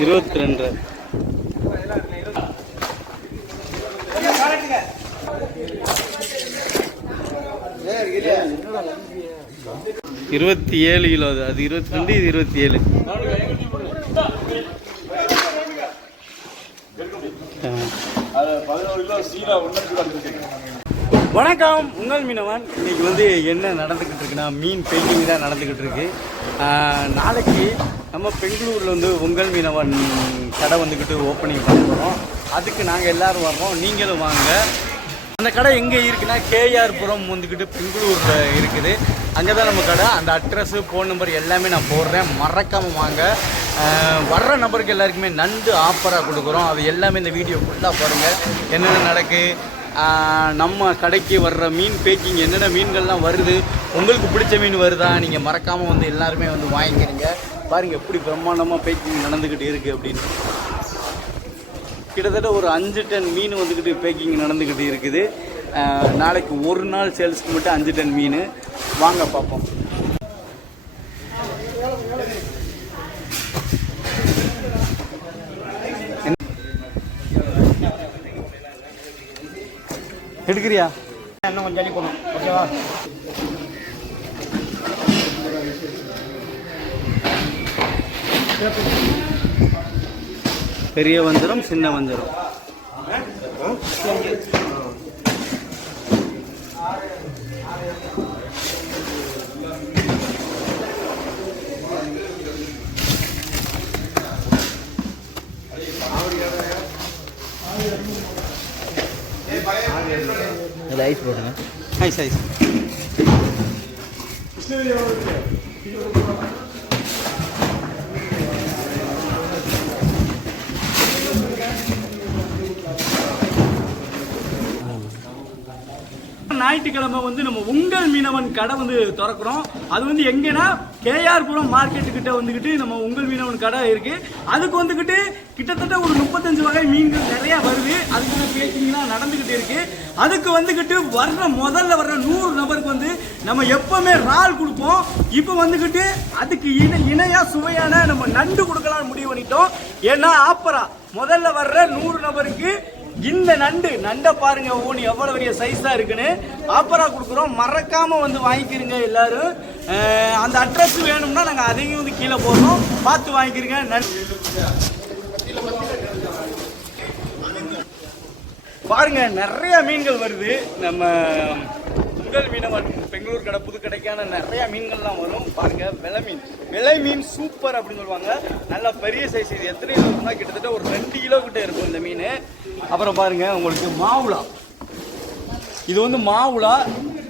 இருபத்தி ரெண்டு இருபத்தி ஏழு கிலோ அது அது இருபத்தி ரெண்டு இது இருபத்தி ஏழு வணக்கம். உங்கள் மீனவன். இன்னைக்கு வந்து என்ன நடந்துக்கிட்டு இருக்குன்னா மீன் பெயிண்டிங் தான் நடந்துக்கிட்டு இருக்கு. நாளைக்கு நம்ம பெங்களூரில் வந்து உங்கள் மீனவன் கடை வந்துக்கிட்டு ஓப்பனிங் பண்ணுறோம் அதுக்கு நாங்கள் எல்லாரும் வர்றோம். நீங்களும் வாங்க. அந்த கடை எங்கே இருக்குன்னா கேஆர் புரம் வந்துக்கிட்டு பெங்களூரில் இருக்குது. அங்கே தான் நம்ம கடை. அந்த அட்ரஸு ஃபோன் நம்பர் எல்லாமே நான் போடுறேன். மறக்காமல் வாங்க. வர்ற நபருக்கு எல்லாருக்குமே நண்டு ஆஃபராக கொடுக்குறோம். அது எல்லாமே இந்த வீடியோ ஃபுல்லாக பாருங்கள் என்னென்ன நடக்குது நம்ம கடைக்கு வர்ற மீன் பேக்கிங் என்னென்ன மீன்கள்லாம் வருது? உங்களுக்கு பிடிச்ச மீன் வருதா? நீங்கள் மறக்காமல் வந்து எல்லாருமே வந்து வாங்கிக்கிறீங்க. பாருங்கள் எப்படி பிரம்மாண்டமாக பேக்கிங் நடந்துக்கிட்டு இருக்குது அப்படின்னு. கிட்டத்தட்ட ஒரு அஞ்சு டன் மீன் வந்துக்கிட்டு பேக்கிங் நடந்துக்கிட்டு இருக்குது. நாளைக்கு ஒரு நாள் சேல்ஸ்க்கு மட்டும் அஞ்சு டன் மீன். வாங்க பார்ப்போம். எடுக்கிறியா இன்னும் கொஞ்சம் அள்ளி போகணும் ஓகேவா பெரிய வஞ்சரம் சின்ன வஞ்சரம் Thank you. இதில் ஐஸ் போடுங்க ஐஸ் ஐஸ் ஞாயிற்றுக்கிழமை வந்து நம்ம உங்கள் மீனவன் கடை வந்து திறக்கிறோம். அது வந்து எங்கன்னா கேஆர்புரம் மார்க்கெட்டுக்கிட்ட வந்துக்கிட்டு நம்ம உங்கள் மீனவன் கடை இருக்கு. அதுக்கு வந்துக்கிட்டு கிட்டத்தட்ட ஒரு முப்பத்தஞ்சு வகை மீன்கள் நிறைய வருது. அதுக்கான பேக்கிங்லாம் நடந்துக்கிட்டு இருக்கு. அதுக்கு வந்துக்கிட்டு வர்ற முதல்ல வர்ற நூறு நபருக்கு வந்து நம்ம எப்பவுமே இறால் கொடுப்போம். இப்போ வந்துக்கிட்டு அதுக்கு இணை இணையா சுவையான நம்ம நண்டு கொடுக்கலாம்னு முடிவு பண்ணிட்டோம். ஏன்னா ஆப்பரா முதல்ல வர்ற நூறு நபருக்கு இந்த நண்டு நண்டை பாருங்க ஊனி எவ்வளவு பெரிய சைஸா இருக்குன்னு. ஆப்பரா கொடுக்குறோம். மறக்காம வந்து வாங்கிக்கிறீங்க எல்லாரும். அந்த அட்ரஸ் வேணும்னா நாங்கள் அதையும் வந்து கீழே போடுறோம். பார்த்து வாங்கிக்கிறீங்க நன்றி பாருங்க நிறைய மீன்கள் வருது. நம்ம முதல் மீனவன் பெங்களூர் கடை புதுக்கடைக்கான நிறைய மீன்கள்லாம் வரும். பாருங்க விலை மீன். விலை மீன் சூப்பர் அப்படின்னு சொல்லுவாங்க. நல்லா பெரிய சைஸ் இது. எத்தனை கிலோ கிட்டத்தட்ட ஒரு ரெண்டு கிலோ கிட்ட இருக்கும் இந்த மீன். அப்புறம் பாருங்க உங்களுக்கு மாவுளா. இது வந்து மாவுளா.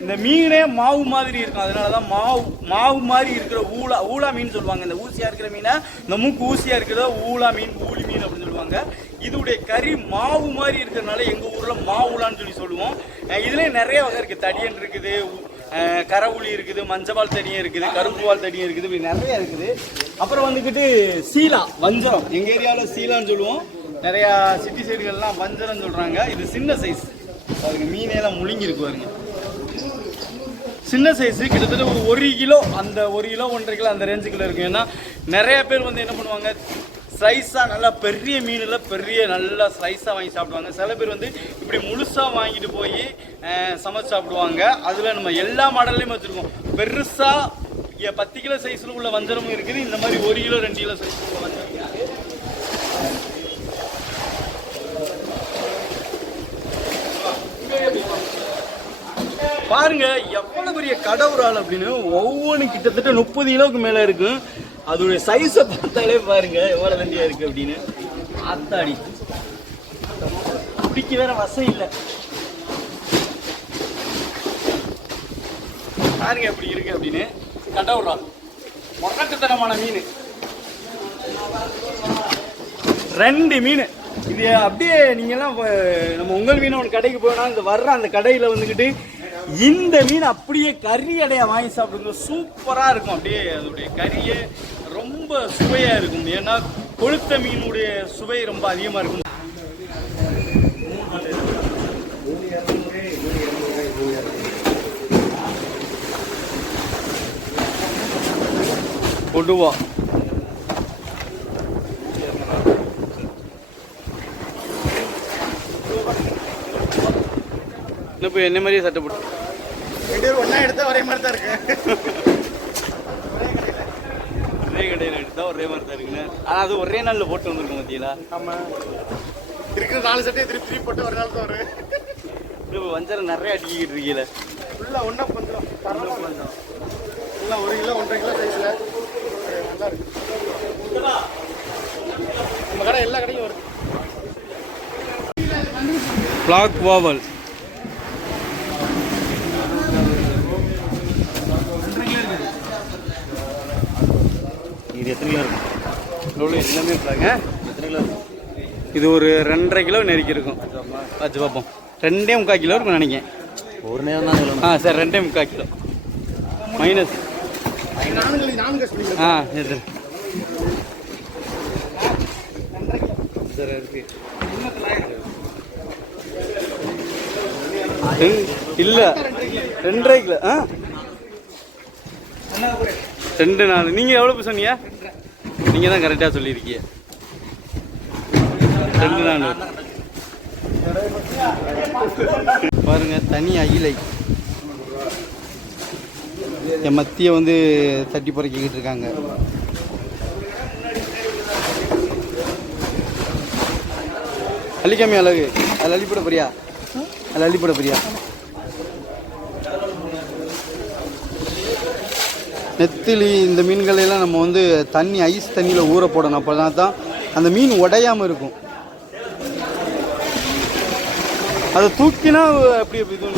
இந்த மீனே மாவு மாதிரி இருக்கும். அதனால தான் மாவு மாவு மாதிரி இருக்கிற ஊலா ஊலா மீன் சொல்லுவாங்க. இந்த ஊசியாக இருக்கிற மீனை இந்த மூக்கு ஊசியாக இருக்கிறத ஊலா மீன் ஊளி மீன் அப்படின்னு சொல்லுவாங்க. இதோடைய கறி மாவு மாதிரி இருக்கிறதுனால எங்கள் ஊரில் மாவுளான்னு சொல்லி சொல்லுவோம். இதுலேயே நிறைய வகை இருக்குது தடியன் இருக்குது கரவுளி இருக்குது மஞ்சவால் தடியும் இருக்குது கருப்புவால் தடியும் இருக்குது இப்படி நிறைய இருக்குது. அப்புறம் வந்துக்கிட்டு சீலா வஞ்சரம். எங்கள் ஏரியாவில் சீலான்னு சொல்லுவோம். நிறையா சிட்டி சைடுகள்லாம் வஞ்சரம் சொல்கிறாங்க இது சின்ன சைஸ் பாருங்க மீனெல்லாம் முழுங்கி இருக்கு பாருங்க. சின்ன சைஸு கிட்டத்தட்ட ஒரு ஒரு கிலோ அந்த ஒரு கிலோ ஒன்றரை கிலோ அந்த ரேஞ்சுக்குள்ளே இருக்கும். ஏன்னா நிறைய பேர் வந்து என்ன பண்ணுவாங்க ஸ்லைஸாக நல்லா பெரிய மீனில் பெரிய நல்லா சைஸாக வாங்கி சாப்பிடுவாங்க. சில பேர் வந்து இப்படி முழுசாக வாங்கிட்டு போய் சமைச்சு சாப்பிடுவாங்க. அதில் நம்ம எல்லா மாடல்லையும் வச்சுருக்கோம். பெருசாக பத்து கிலோ சைஸில் உள்ள வஞ்சரமும் இருக்குது. இந்த மாதிரி ஒரு கிலோ ரெண்டு கிலோ சைஸில் உள்ள வஞ்சரம் பாருங்க எவ்வளவு பெரிய கடவுரால் அப்படின்னு ஒவ்வொன்று கிட்டத்தட்ட முப்பது கிலோவுக்கு மேல இருக்கும் அதோடைய சைஸை பார்த்தாலே பாருங்க எவ்வளவு வண்டியா இருக்கு அப்படின்னு. ஆத்தாடி பிடிக்க வேற வசம் இல்லை. பாருங்க எப்படி இருக்கு அப்படின்னு. கடவுரால் முரட்டுத்தனமான மீன். ரெண்டு மீன். இது அப்படியே நீங்கெல்லாம் நம்ம உங்கள் மீன் ஒன்று கடைக்கு போனால் இந்த வர்ற அந்த கடையில் வந்துக்கிட்டு இந்த மீன் அப்படியே கறி அடைய வாங்கி சாப்பிடுங்க. சூப்பராக இருக்கும். அப்படியே அதோடைய கறியே ரொம்ப சுவையாக இருக்கும். ஏன்னா கொளுத்த மீனுடைய சுவை ரொம்ப அதிகமாக இருக்கும். கொடுவா இன்னும் என்ன மாதிரியே சட்டை போட்டு ரெண்டு ஒன்றா எடுத்தால் ஒரே மாதிரி தான் இருக்கு. ஒரே கடையில் எடுத்தால் ஒரே மாதிரி தான் இருக்குண்ணே ஆனால் அது ஒரே நாளில் போட்டு வந்திருக்கோம் மத்தியில ஆமாம் இருக்கிற நாலு சட்டையை திருப்பி திருப்பி போட்டு ஒரு நாள் தான் வரும். இப்போ வஞ்சரம் நிறைய அடிக்கிட்டு இருக்கீல? ஃபுல்லாக ஒன்றா கொஞ்சம். தரமாக கொஞ்சம். ஃபுல்லாக ஒரு கிலோ ஒன்றரை கிலோ சைஸில் நல்லா இருக்கு. நம்ம கடை எல்லா கடையும் வருது. பிளாக் வாவல் இது எத்தனை கிலோ இருக்கும்? எவ்வளோ எல்லாமே இருக்காங்க எத்தனை கிலோ இருக்கும்? இது ஒரு ரெண்டரை கிலோ நெருக்கி இருக்கும். வச்சு பார்ப்போம் ரெண்டே முக்கால் கிலோ இருக்கும் நினைக்கிறேன். ஒரு நேரம் தான் சொல்லணும். ஆ சார் ரெண்டே முக்கால் கிலோ. மைனஸ். ஆ இது. சார் இருக்கு. இல்ல. ரெண்டரை கிலோ ஆ? ரெண்டு நாள் நீங்க எவ்வளவு சொன்னீங்க? நீங்கள் தான் கரெக்டாக சொல்லியிருக்கீங்க. ரெண்டு நாள். பாருங்க தனி அகிலை. என் மத்திய வந்து தட்டி புறக்கிக்கிட்டு இருக்காங்க. அள்ளிக்காமி அழகு. அதில் அள்ளிப்பட போறியா? அதில் அள்ளிப்பட போறியா? நெத்திலி இந்த மீன்களையெல்லாம் நம்ம வந்து தண்ணி ஐஸ் தண்ணியில் ஊற போடணும் அப்போ தான் அந்த மீன் உடையாமல் இருக்கும் அதை தூக்கினா அப்படி அப்படி இது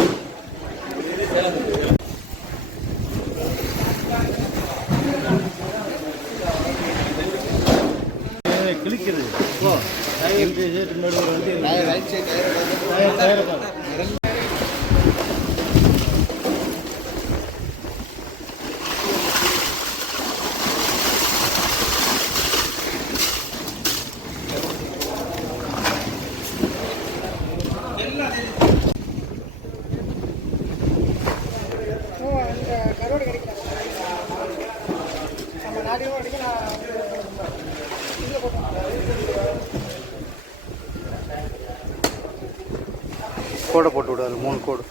கோடை போட்டு விடுவார் மூணு கோடு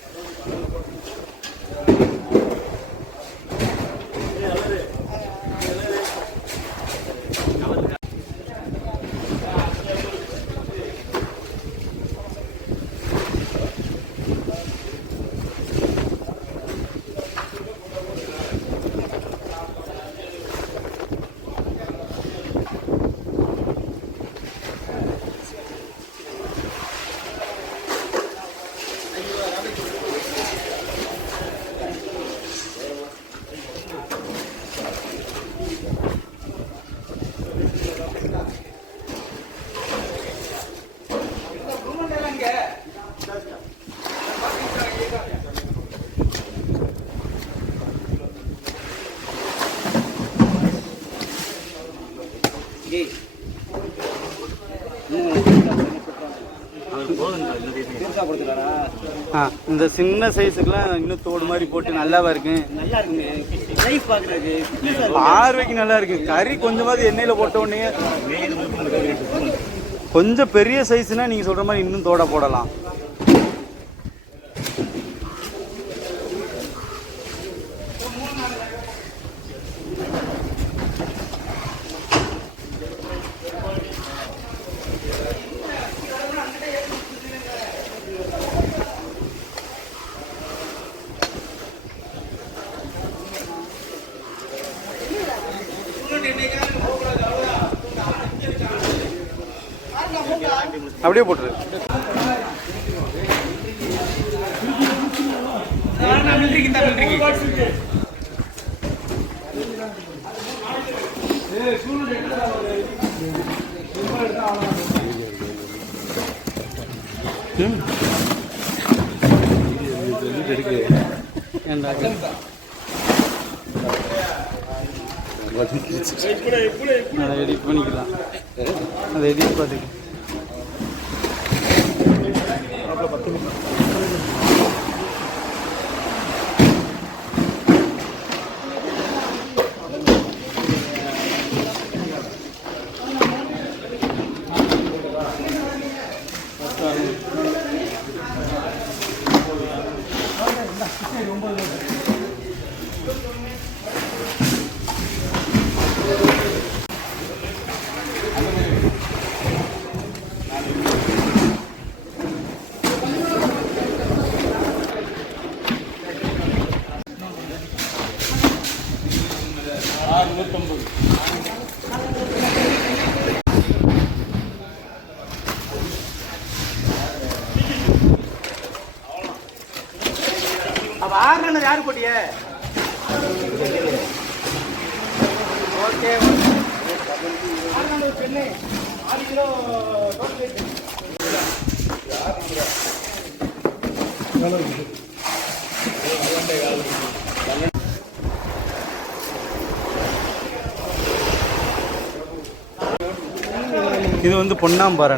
ஆ இந்த சின்ன சைஸுக்குலாம் இன்னும் தோடு மாதிரி போட்டு நல்லாவா இருக்கு? நல்லா பார்வைக்கு நல்லா இருக்கு. கறி கொஞ்சமாவது எண்ணெயில் போட்ட உடனே கொஞ்சம் பெரிய சைஸ்னா நீங்க சொல்ற மாதிரி இன்னும் தோட போடலாம். அப்படியே போட்டுரு எடிட் பண்ணிக்கலாம் அதை எடிட் பார்த்துக்கலாம் ரொம்ப ஆறு நூற்றம்பது அப்போ ஆறு யாரு போட்டிய? ஓகே சென்னை ஆறு கிலோ டோட்டல் இது வந்து பொன்னாம்பாறை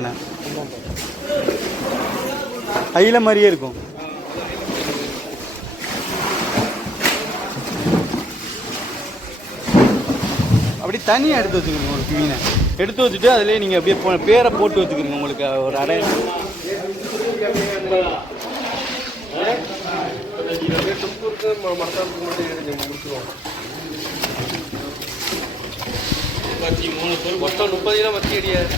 அயில மாதிரியே இருக்கும். அப்படி தனியாக எடுத்து வச்சுக்கோங்க ஒரு மீனை எடுத்து வச்சுட்டு அதுலேயே நீங்கள் அப்படியே போ- பேரை போட்டு வச்சுக்கிறீங்க உங்களுக்கு ஒரு அடை. தும்பூருக்கு மொத்தம் முப்பது கிலோ மத்தி அடியாது